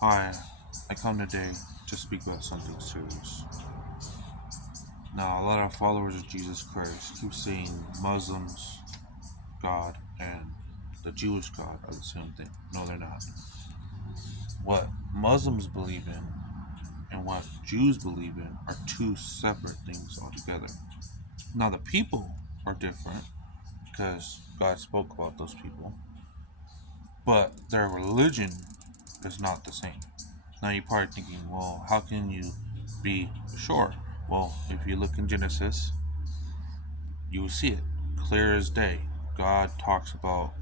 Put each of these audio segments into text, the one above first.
Hi, I come today to speak about something serious. Now, a lot of followers of Jesus Christ keep saying Muslims, God, and the Jewish God are the same thing. No, they're not. What Muslims believe in and what Jews believe in are two separate things altogether. Now, the people are different because God spoke about those people, but their religion is not the same. Now you're probably thinking, well, how can you be sure? Well, if you look in Genesis, you will see it clear as day. God talks about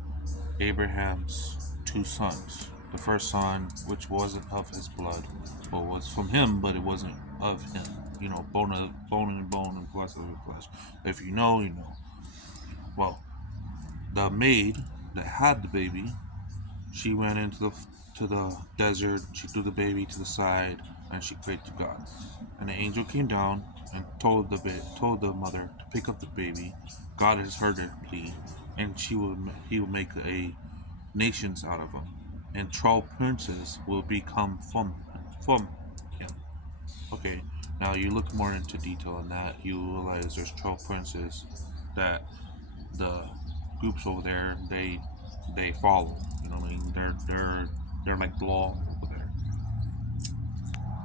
Abraham's two sons. The first son, which wasn't of his blood, well, was from him, but it wasn't of him. You know, bone and bone and flesh of flesh. If you know, you know. Well, the maid that had the baby, she went into the desert. She threw the baby to the side, and she prayed to God. And the angel came down and told the mother to pick up the baby. God has heard her plea, and he will make a nations out of him, and 12 princes will become from him. Okay, now you look more into detail on that, you realize there's 12 princes that the groups over there they follow. You know what I mean? They're like the law over there.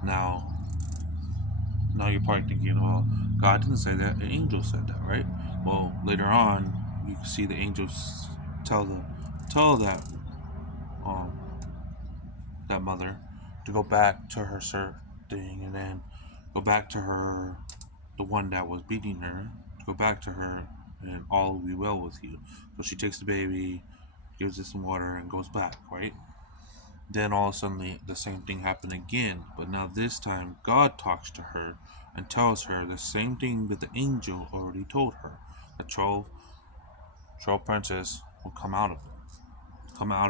Now you're probably thinking, well, God didn't say that. An angel said that, right? Well, later on, you can see the angels tell um that mother to go back to her thing, and then go back to her, the one that was beating her, to go back to her, and all will be well with you. So she takes the baby, gives it some water, and goes back, right? Then all of a sudden the same thing happened again, but now this time God talks to her and tells her the same thing that the angel already told her. The 12 princes will come out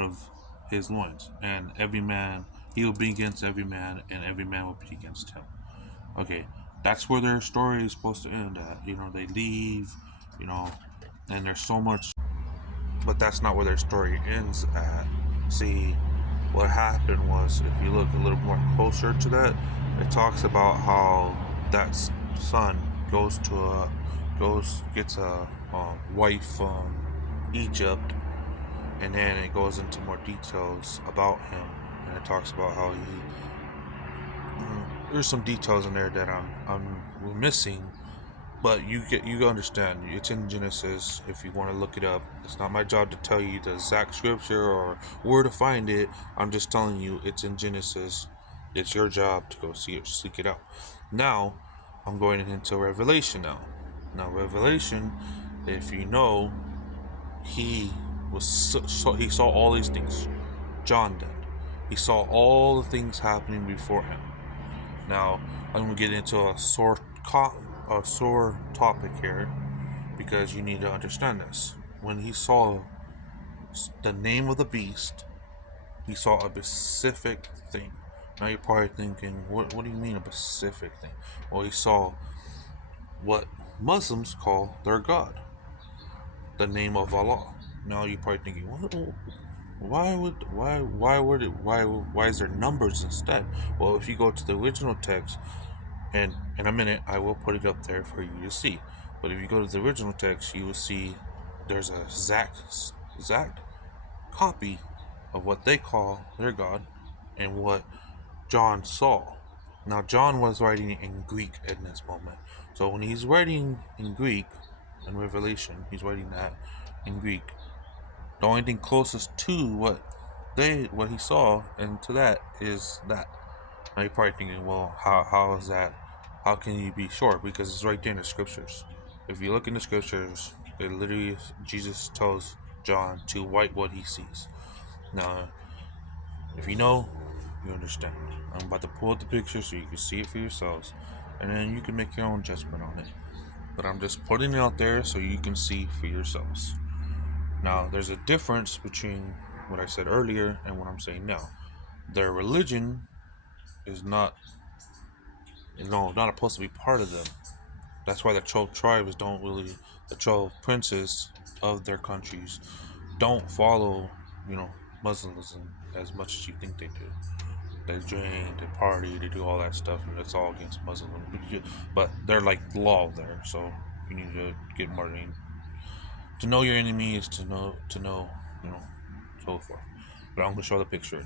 of his loins, and every man, he will be against every man, and every man will be against him. Okay, that's where their story is supposed to end at. You know, they leave, you know, and there's so much, but that's not where their story ends at. See, what happened was, if you look a little more closer to that, it talks about how that son gets a wife from Egypt, and then it goes into more details about him, and it talks about how there's some details in there that I'm missing, but you understand. It's in Genesis. If you want to look it up, it's not my job to tell you the exact scripture or where to find it. I'm just telling you it's in Genesis. It's your job to go see it, seek it out. Now I'm going into Revelation now Revelation, if you know, he he saw all these things. John did. He saw all the things happening before him. Now I'm gonna get into a sore topic here, because you need to understand this. When he saw the name of the beast, he saw a specific thing. Now you're probably thinking, what do you mean a specific thing? Well, he saw what Muslims call their God, the name of Allah. Now you're probably thinking, what? Why is there numbers instead? Well, if you go to the original text, and in a minute I will put it up there for you to see. But if you go to the original text, you will see there's a exact copy of what they call their God and what John saw. Now, John was writing in Greek in this moment. So when he's writing in Greek in Revelation, he's writing that in Greek. The only thing closest to what he saw and to that is that. Now you're probably thinking, well, how is that? How can you be sure? Because it's right there in the scriptures. If you look in the scriptures, it literally, Jesus tells John to write what he sees. Now, if you know, you understand. I'm about to pull up the picture so you can see it for yourselves, and then you can make your own judgment on it. But I'm just putting it out there so you can see for yourselves. Now, there's a difference between what I said earlier and what I'm saying now. Their religion is not, not supposed to be part of them. That's why the 12 tribes don't really, the 12 princes of their countries don't follow, Muslimism as much as you think they do. They drink, they party, they do all that stuff, and it's all against Muslim. But they're like law there, so you need to get more. To know your enemy is to know, so forth. But I'm gonna show the picture.